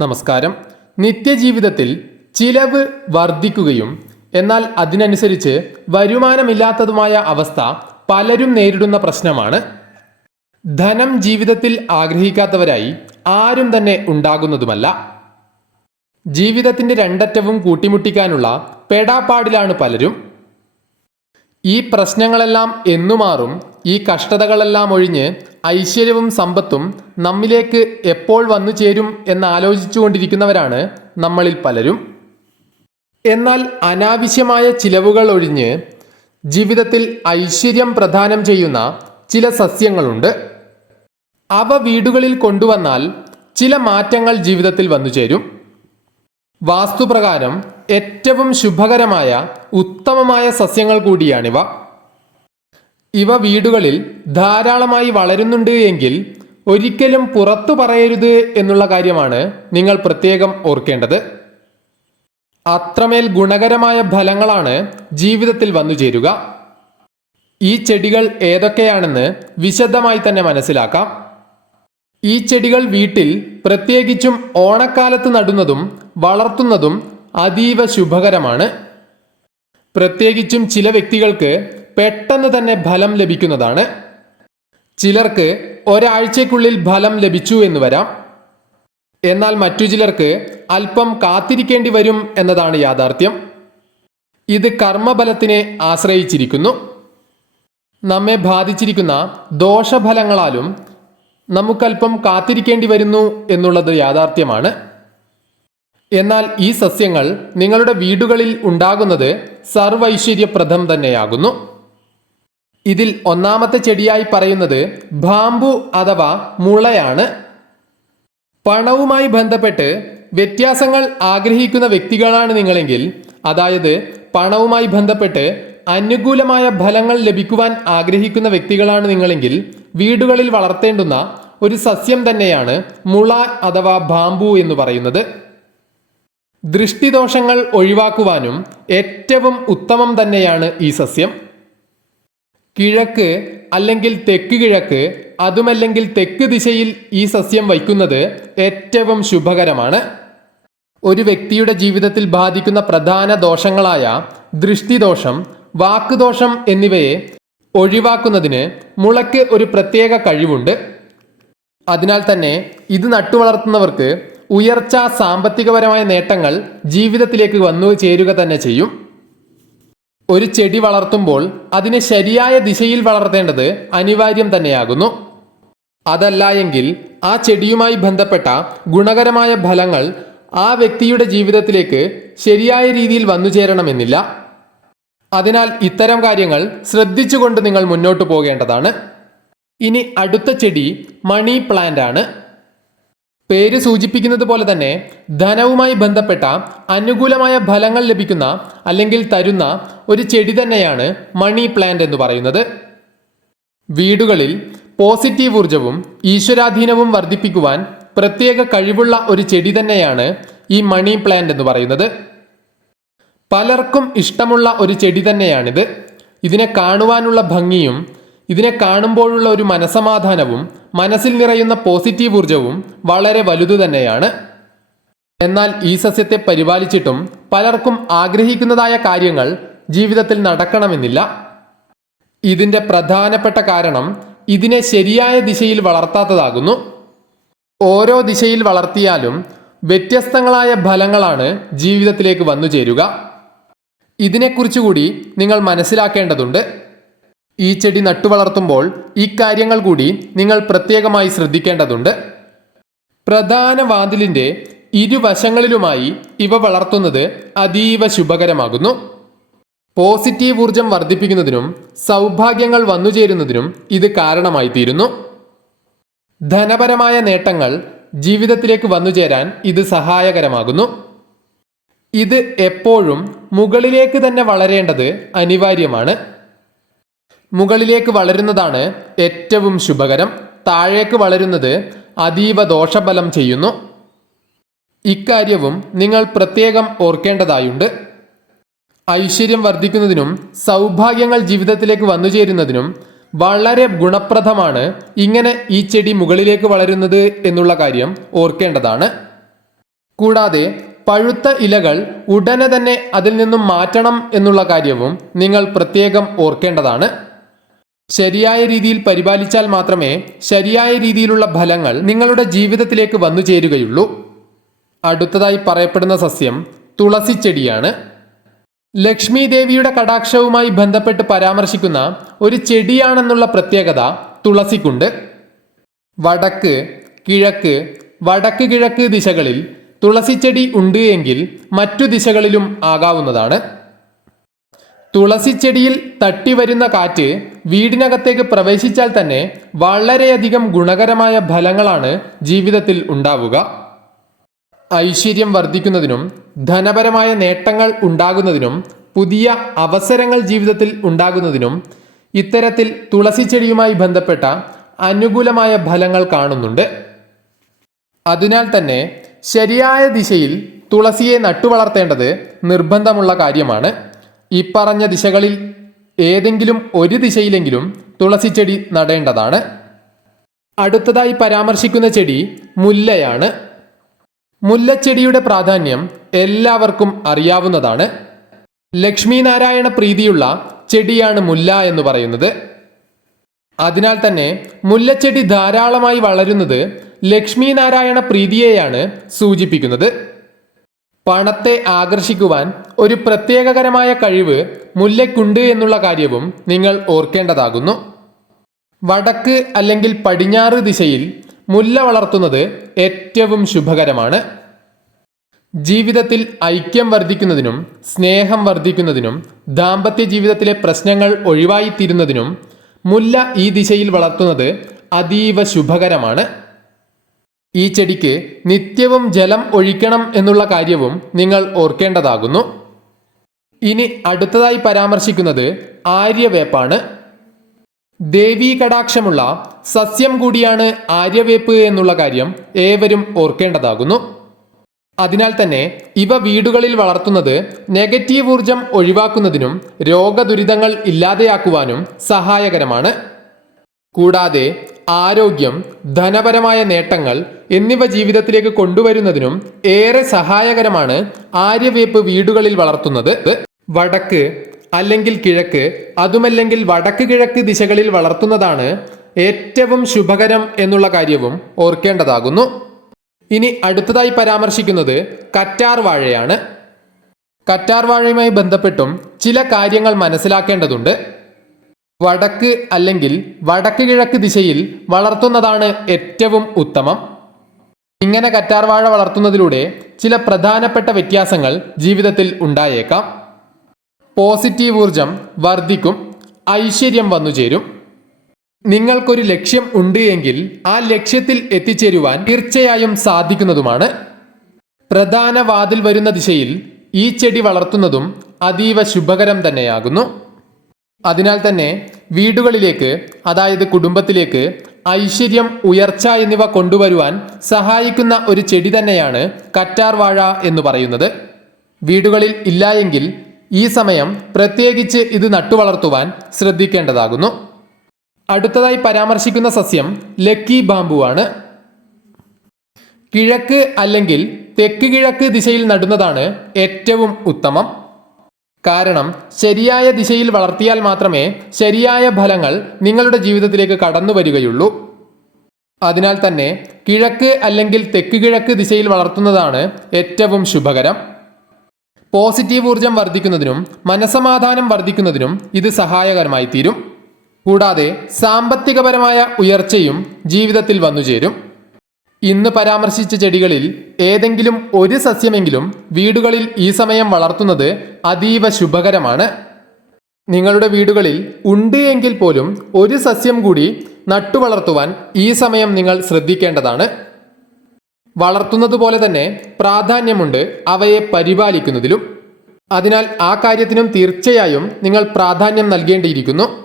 നമസ്കാരം. നിത്യജീവിതത്തിൽ ചിലവ് വർദ്ധിക്കുകയും എന്നാൽ അതിനനുസരിച്ച് വരുമാനമില്ലാത്തതുമായ അവസ്ഥ പലരും നേരിടുന്ന പ്രശ്നമാണ്. ധനം ജീവിതത്തിൽ ആഗ്രഹിക്കാത്തവരായി ആരും തന്നെ ഉണ്ടാകുന്നതുമല്ല. ജീവിതത്തിന്റെ രണ്ടറ്റവും കൂട്ടിമുട്ടിക്കാനുള്ള പെടാപ്പാടിലാണ് പലരും. ഈ പ്രശ്നങ്ങളെല്ലാം എന്നുമാറും ഈ കഷ്ടതകളെല്ലാം ഒഴിഞ്ഞ് ഐശ്വര്യവും സമ്പത്തും നമ്മിലേക്ക് എപ്പോൾ വന്നു ചേരും എന്ന് ആലോചിച്ചുകൊണ്ടിരിക്കുന്നവരാണ് നമ്മളിൽ പലരും. എന്നാൽ അനാവശ്യമായ ചിലവുകൾ ഒഴിഞ്ഞ് ജീവിതത്തിൽ ഐശ്വര്യം പ്രദാനം ചെയ്യുന്ന ചില സസ്യങ്ങളുണ്ട്. അവ വീടുകളിൽ കൊണ്ടുവന്നാൽ ചില മാറ്റങ്ങൾ ജീവിതത്തിൽ വന്നു ചേരും. വാസ്തുപ്രകാരം ഏറ്റവും ശുഭകരമായ ഉത്തമമായ സസ്യങ്ങൾ കൂടിയാണിവ. ഇവ വീടുകളിൽ ധാരാളമായി വളരുന്നുണ്ട് എങ്കിൽ ഒരിക്കലും പുറത്തു പറയരുത് എന്നുള്ള കാര്യമാണ് നിങ്ങൾ പ്രത്യേകം ഓർക്കേണ്ടത്. അത്രമേൽ ഗുണകരമായ ഫലങ്ങളാണ് ജീവിതത്തിൽ വന്നു ചേരുക. ഈ ചെടികൾ ഏതൊക്കെയാണെന്ന് വിശദമായി തന്നെ മനസ്സിലാക്കാം. ഈ ചെടികൾ വീട്ടിൽ പ്രത്യേകിച്ചും ഓണക്കാലത്ത് നടുന്നതും വളർത്തുന്നതും അതീവ ശുഭകരമാണ്. പ്രത്യേകിച്ചും ചില വ്യക്തികൾക്ക് പെട്ടെന്ന് തന്നെ ഫലം ലഭിക്കുന്നതാണ്. ചിലർക്ക് ഒരാഴ്ചയ്ക്കുള്ളിൽ ഫലം ലഭിച്ചു എന്ന് വരാം. എന്നാൽ മറ്റു ചിലർക്ക് അല്പം കാത്തിരിക്കേണ്ടി വരും എന്നതാണ് യാഥാർത്ഥ്യം. ഇത് കർമ്മഫലത്തിനെ ആശ്രയിച്ചിരിക്കുന്നു. നമ്മെ ബാധിച്ചിരിക്കുന്ന ദോഷഫലങ്ങളാലും നമുക്കല്പം കാത്തിരിക്കേണ്ടി വരുന്നു എന്നുള്ളത് യാഥാർത്ഥ്യമാണ്. എന്നാൽ ഈ സസ്യങ്ങൾ നിങ്ങളുടെ വീടുകളിൽ ഉണ്ടാകുന്നത് സർവൈശ്വര്യപ്രദം തന്നെയാകുന്നു. ഇതിൽ ഒന്നാമത്തെ ചെടിയായി പറയുന്നത് ബാമ്പു അഥവാ മുളയാണ്. പണവുമായി ബന്ധപ്പെട്ട് വ്യത്യാസങ്ങൾ ആഗ്രഹിക്കുന്ന വ്യക്തികളാണ് നിങ്ങളെങ്കിൽ അതായത് പണവുമായി ബന്ധപ്പെട്ട് അനുകൂലമായ ഫലങ്ങൾ ലഭിക്കുവാൻ ആഗ്രഹിക്കുന്ന വ്യക്തികളാണ് നിങ്ങളെങ്കിൽ വീടുകളിൽ വളർത്തേണ്ടുന്ന ഒരു സസ്യം തന്നെയാണ് മുള അഥവാ ബാമ്പു എന്ന് പറയുന്നത്. ദൃഷ്ടിദോഷങ്ങൾ ഒഴിവാക്കുവാനും ഏറ്റവും ഉത്തമം തന്നെയാണ് ഈ സസ്യം. കിഴക്ക് അല്ലെങ്കിൽ തെക്ക് കിഴക്ക് അതുമല്ലെങ്കിൽ തെക്ക് ദിശയിൽ ഈ സസ്യം വയ്ക്കുന്നത് ഏറ്റവും ശുഭകരമാണ്. ഒരു വ്യക്തിയുടെ ജീവിതത്തിൽ ബാധിക്കുന്ന പ്രധാന ദോഷങ്ങളായ ദൃഷ്ടിദോഷം വാക്കുദോഷം എന്നിവയെ ഒഴിവാക്കുന്നതിന് മുളയ്ക്ക് ഒരു പ്രത്യേക കഴിവുണ്ട്. അതിനാൽ തന്നെ ഇത് നട്ടുവളർത്തുന്നവർക്ക് ഉയർച്ച സാമ്പത്തികപരമായ നേട്ടങ്ങൾ ജീവിതത്തിലേക്ക് വന്നു ചേരുക തന്നെ ചെയ്യും. ഒരു ചെടി വളർത്തുമ്പോൾ അതിനെ ശരിയായ ദിശയിൽ വളർത്തേണ്ടത് അനിവാര്യം തന്നെയാകുന്നു. അതല്ല എങ്കിൽ ആ ചെടിയുമായി ബന്ധപ്പെട്ട ഗുണകരമായ ഫലങ്ങൾ ആ വ്യക്തിയുടെ ജീവിതത്തിലേക്ക് ശരിയായ രീതിയിൽ വന്നു ചേരണമെന്നില്ല. അതിനാൽ ഇത്തരം കാര്യങ്ങൾ ശ്രദ്ധിച്ചുകൊണ്ട് നിങ്ങൾ മുന്നോട്ട് പോകേണ്ടതാണ്. ഇനി അടുത്ത ചെടി മണി പ്ലാന്റ് ആണ്. പേര് സൂചിപ്പിക്കുന്നത് പോലെ തന്നെ ധനവുമായി ബന്ധപ്പെട്ട അനുകൂലമായ ഫലങ്ങൾ ലഭിക്കുന്ന അല്ലെങ്കിൽ തരുന്ന ഒരു ചെടി തന്നെയാണ് മണി പ്ലാന്റ് എന്ന് പറയുന്നത്. വീടുകളിൽ പോസിറ്റീവ് ഊർജവും ഈശ്വരാധീനവും വർദ്ധിപ്പിക്കുവാൻ പ്രത്യേക കഴിവുള്ള ഒരു ചെടി തന്നെയാണ് ഈ മണി പ്ലാന്റ് എന്ന് പറയുന്നത്. പലർക്കും ഇഷ്ടമുള്ള ഒരു ചെടി തന്നെയാണിത്. ഇതിനെ കാണുവാനുള്ള ഭംഗിയും ഇതിനെ കാണുമ്പോഴുള്ള ഒരു മനസമാധാനവും മനസ്സിൽ നിറയുന്ന പോസിറ്റീവ് ഊർജവും വളരെ വലുതു തന്നെയാണ്. എന്നാൽ ഈ സസ്യത്തെ പരിപാലിച്ചിട്ടും പലർക്കും ആഗ്രഹിക്കുന്നതായ കാര്യങ്ങൾ ജീവിതത്തിൽ നടക്കണമെന്നില്ല. ഇതിന്റെ പ്രധാനപ്പെട്ട കാരണം ഇതിനെ ശരിയായ ദിശയിൽ വളർത്താത്തതാകുന്നു. ഓരോ ദിശയിൽ വളർത്തിയാലും വ്യത്യസ്തങ്ങളായ ഫലങ്ങളാണ് ജീവിതത്തിലേക്ക് വന്നു ചേരുക ഇതിനെക്കുറിച്ചുകൂടി നിങ്ങൾ മനസ്സിലാക്കേണ്ടതുണ്ട്. ഈ ചെടി നട്ടുവളർത്തുമ്പോൾ ഇക്കാര്യങ്ങൾ കാര്യങ്ങൾ കൂടി നിങ്ങൾ പ്രത്യേകമായി ശ്രദ്ധിക്കേണ്ടതുണ്ട്. പ്രധാന വാതിലിന്റെ ഇരുവശങ്ങളിലുമായി ഇവ വളർത്തുന്നത് അതീവ ശുഭകരമാകുന്നു. പോസിറ്റീവ് ഊർജം വർദ്ധിപ്പിക്കുന്നതിനും സൗഭാഗ്യങ്ങൾ വന്നുചേരുന്നതിനും ഇത് കാരണമായി തീരുന്നു ധനപരമായ നേട്ടങ്ങൾ ജീവിതത്തിലേക്ക് വന്നുചേരാൻ ഇത് സഹായകരമാകുന്നു. ഇത് എപ്പോഴും മുകളിലേക്ക് തന്നെ വളരേണ്ടത് അനിവാര്യമാണ്. മുകളിലേക്ക് വളരുന്നതാണ് ഏറ്റവും ശുഭകരം. താഴേക്ക് വളരുന്നത് അതീവ ദോഷഫലം ചെയ്യുന്നു. ഇക്കാര്യവും നിങ്ങൾ പ്രത്യേകം ഓർക്കേണ്ടതായുണ്ട്. ഐശ്വര്യം വർദ്ധിക്കുന്നതിനും സൗഭാഗ്യങ്ങൾ ജീവിതത്തിലേക്ക് വന്നു ചേരുന്നതിനും വളരെ ഗുണപ്രദമാണ് ഇങ്ങനെ ഈ ചെടി മുകളിലേക്ക് വളരുന്നത് എന്നുള്ള കാര്യം ഓർക്കേണ്ടതാണ്. കൂടാതെ പഴുത്ത ഇലകൾ ഉടനെ തന്നെ അതിൽ നിന്നും മാറ്റണം എന്നുള്ള കാര്യവും നിങ്ങൾ പ്രത്യേകം ഓർക്കേണ്ടതാണ്. ശരിയായ രീതിയിൽ പരിപാലിച്ചാൽ മാത്രമേ ശരിയായ രീതിയിലുള്ള ഫലങ്ങൾ നിങ്ങളുടെ ജീവിതത്തിലേക്ക് വന്നു ചേരുകയുള്ളൂ. അടുത്തതായി പറയപ്പെടുന്ന സസ്യം തുളസി ചെടിയാണ്. ലക്ഷ്മി ദേവിയുടെ കടാക്ഷവുമായി ബന്ധപ്പെട്ട് പരാമർശിക്കുന്ന ഒരു ചെടിയാണെന്നുള്ള പ്രത്യേകത തുളസിക്കുണ്ട്. വടക്ക് കിഴക്ക് വടക്ക് കിഴക്ക് ദിശകളിൽ തുളസിച്ചെടി ഉണ്ട് എങ്കിൽ മറ്റു ദിശകളിലും ആകാവുന്നതാണ്. തുളസിച്ചെടിയിൽ തട്ടി വരുന്ന കാറ്റ് വീടിനകത്തേക്ക് പ്രവേശിച്ചാൽ തന്നെ വളരെയധികം ഗുണകരമായ ഫലങ്ങളാണ് ജീവിതത്തിൽ ഉണ്ടാവുക. ഐശ്വര്യം വർദ്ധിക്കുന്നതിനും ധനപരമായ നേട്ടങ്ങൾ ഉണ്ടാകുന്നതിനും പുതിയ അവസരങ്ങൾ ജീവിതത്തിൽ ഉണ്ടാകുന്നതിനും ഇത്തരത്തിൽ തുളസി ചെടിയുമായി ബന്ധപ്പെട്ട അനുകൂലമായ ഫലങ്ങൾ കാണുന്നുണ്ട്. അതിനാൽ തന്നെ ശരിയായ ദിശയിൽ തുളസിയെ നട്ടുവളർത്തേണ്ടത് നിർബന്ധമുള്ള കാര്യമാണ്. ഈ പറഞ്ഞ ദിശകളിൽ ഏതെങ്കിലും ഒരു ദിശയിലെങ്കിലും തുളസി ചെടി നടേണ്ടതാണ്. അടുത്തതായി പരാമർശിക്കുന്ന ചെടി മുല്ലയാണ്. മുല്ലച്ചെടിയുടെ പ്രാധാന്യം എല്ലാവർക്കും അറിയാവുന്നതാണ്. ലക്ഷ്മീനാരായണ പ്രീതിയുള്ള ചെടിയാണ് മുല്ല എന്ന് പറയുന്നത്. അതിനാൽ തന്നെ മുല്ലച്ചെടി ധാരാളമായി വളരുന്നത് ലക്ഷ്മീനാരായണ പ്രീതിയെയാണ് സൂചിപ്പിക്കുന്നത്. പണത്തെ ആകർഷിക്കുവാൻ ഒരു പ്രത്യേകകരമായ കഴിവ് മുല്ലയ്ക്കുണ്ട് എന്നുള്ള കാര്യവും നിങ്ങൾ ഓർക്കേണ്ടതാകുന്നു. വടക്ക് അല്ലെങ്കിൽ പടിഞ്ഞാറ് ദിശയിൽ മുല്ല വളർത്തുന്നത് ഏറ്റവും ശുഭകരമാണ്. ജീവിതത്തിൽ ഐക്യം വർദ്ധിക്കുന്നതിനും സ്നേഹം വർദ്ധിക്കുന്നതിനും ദാമ്പത്യ ജീവിതത്തിലെ പ്രശ്നങ്ങൾ ഒഴിവായിത്തീരുന്നതിനും മുല്ല ഈ ദിശയിൽ വളർത്തുന്നത് അതീവ ശുഭകരമാണ്. ഈ ചെടിക്ക് നിത്യവും ജലം ഒഴിക്കണം എന്നുള്ള കാര്യവും നിങ്ങൾ ഓർക്കേണ്ടതാകുന്നു. ഇനി അടുത്തതായി പരാമർശിക്കുന്നത് ആര്യവേപ്പാണ്. ദേവീ കടാക്ഷമുള്ള സസ്യം കൂടിയാണ് ആര്യവേപ്പ് എന്നുള്ള കാര്യം ഏവരും ഓർക്കേണ്ടതാകുന്നു. അതിനാൽ തന്നെ ഇവ വീടുകളിൽ വളർത്തുന്നത് നെഗറ്റീവ് ഊർജം ഒഴിവാക്കുന്നതിനും രോഗദുരിതങ്ങൾ ഇല്ലാതെയാക്കുവാനും സഹായകരമാണ്. കൂടാതെ ആരോഗ്യം ധനപരമായ നേട്ടങ്ങൾ എന്നിവ ജീവിതത്തിലേക്ക് കൊണ്ടുവരുന്നതിനും ഏറെ സഹായകരമാണ് ആര്യവേപ്പ് വീടുകളിൽ വളർത്തുന്നത്. വടക്ക് അല്ലെങ്കിൽ കിഴക്ക് അതുമല്ലെങ്കിൽ വടക്ക് കിഴക്ക് ദിശകളിൽ വളർത്തുന്നതാണ് ഏറ്റവും ശുഭകരം എന്നുള്ള കാര്യവും ഓർക്കേണ്ടതാകുന്നു. ഇനി അടുത്തതായി പരാമർശിക്കുന്നത് കറ്റാർ വാഴയാണ്. കറ്റാർ വാഴയുമായി ബന്ധപ്പെട്ടും ചില കാര്യങ്ങൾ മനസ്സിലാക്കേണ്ടതുണ്ട്. വടക്ക് അല്ലെങ്കിൽ വടക്ക് കിഴക്ക് ദിശയിൽ വളർത്തുന്നതാണ് ഏറ്റവും ഉത്തമം. ഇങ്ങനെ കറ്റാർവാഴ വളർത്തുന്നതിലൂടെ ചില പ്രധാനപ്പെട്ട വ്യത്യാസങ്ങൾ ജീവിതത്തിൽ ഉണ്ടായേക്കാം. പോസിറ്റീവ് ഊർജം വർദ്ധിക്കും ഐശ്വര്യം വന്നു ചേരും. നിങ്ങൾക്കൊരു ലക്ഷ്യം ഉണ്ട് എങ്കിൽ ആ ലക്ഷ്യത്തിൽ എത്തിച്ചേരുവാൻ തീർച്ചയായും സാധിക്കുന്നതുമാണ്. പ്രധാന വാതിൽ വരുന്ന ദിശയിൽ ഈ ചെടി വളർത്തുന്നതും അതീവ ശുഭകരം തന്നെയാകുന്നു. അതിനാൽ തന്നെ വീടുകളിലേക്ക് അതായത് കുടുംബത്തിലേക്ക് ഐശ്വര്യം ഉയർച്ച എന്നിവ കൊണ്ടുവരുവാൻ സഹായിക്കുന്ന ഒരു ചെടി തന്നെയാണ് കറ്റാർ വാഴ എന്ന് പറയുന്നത്. വീടുകളിൽ ഇല്ലായെങ്കിൽ ഈ സമയം പ്രത്യേകിച്ച് ഇത് നട്ടുവളർത്തുവാൻ ശ്രദ്ധിക്കേണ്ടതാകുന്നു. അടുത്തതായി പരാമർശിക്കുന്ന സസ്യം ലക്കി ബാമ്പു ആണ്. കിഴക്ക് അല്ലെങ്കിൽ തെക്ക് കിഴക്ക് ദിശയിൽ നടുന്നതാണ് ഏറ്റവും ഉത്തമം. കാരണം ശരിയായ ദിശയിൽ വളർത്തിയാൽ മാത്രമേ ശരിയായ ഫലങ്ങൾ നിങ്ങളുടെ ജീവിതത്തിലേക്ക് കടന്നു വരികയുള്ളൂ. അതിനാൽ തന്നെ കിഴക്ക് അല്ലെങ്കിൽ തെക്ക് കിഴക്ക് ദിശയിൽ വളർത്തുന്നതാണ് ഏറ്റവും ശുഭകരം. പോസിറ്റീവ് ഊർജം വർദ്ധിക്കുന്നതിനും മനസമാധാനം വർദ്ധിക്കുന്നതിനും ഇത് സഹായകരമായി തീരും കൂടാതെ സാമ്പത്തികപരമായ ഉയർച്ചയും ജീവിതത്തിൽ വന്നുചേരും. ഇന്ന് പരാമർശിച്ച ചെടികളിൽ ഏതെങ്കിലും ഒരു സസ്യമെങ്കിലും വീടുകളിൽ ഈ സമയം വളർത്തുന്നത് അതീവ ശുഭകരമാണ്. നിങ്ങളുടെ വീടുകളിൽ ഉണ്ട് എങ്കിൽ പോലും ഒരു സസ്യം കൂടി നട്ടുവളർത്തുവാൻ ഈ സമയം നിങ്ങൾ ശ്രദ്ധിക്കേണ്ടതാണ്. വളർത്തുന്നത് പോലെ തന്നെ പ്രാധാന്യമുണ്ട് അവയെ പരിപാലിക്കുന്നതിലും. അതിനാൽ ആ കാര്യത്തിനും തീർച്ചയായും നിങ്ങൾ പ്രാധാന്യം നൽകേണ്ടിയിരിക്കുന്നു.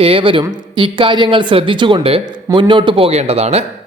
ഏവരും ഇക്കാര്യങ്ങൾ ശ്രദ്ധിച്ചുകൊണ്ട് മുന്നോട്ടു പോകേണ്ടതാണ്.